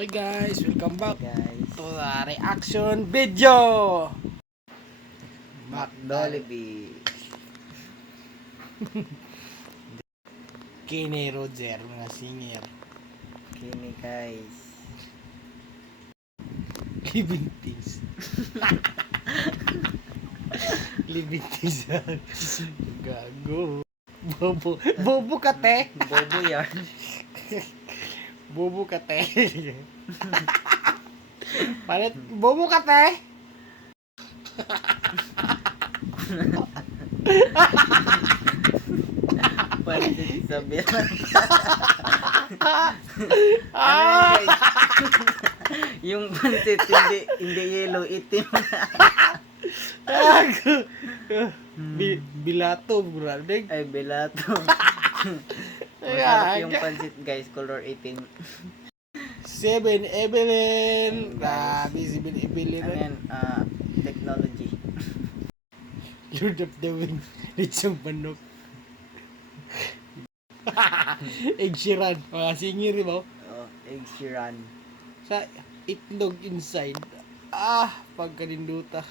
Okay guys, welcome back Guys, to the reaction video. McDolby. Kenny Roger, mga singer. Kini guys. Living things. Living things. Gago. Bobo ka te. Bobo yan. Bobo ka te. Palit, bobo ka te. Pansit sa bilan. Ah! Guys? Yung pansit hindi yellow, itim. Gago. Bilato, brother. Ay, belato. Ay, Masarap yung pansit guys, color itim. 7-Eleven. Guys. Grabe, 7-Eleven. Ano yan? Technology. Lord of the Wind. Litsong panok. Egg Sheeran. Mga singir, di ba? Oh, egg Sheeran. Sa itlog inside. Pagkaninduta.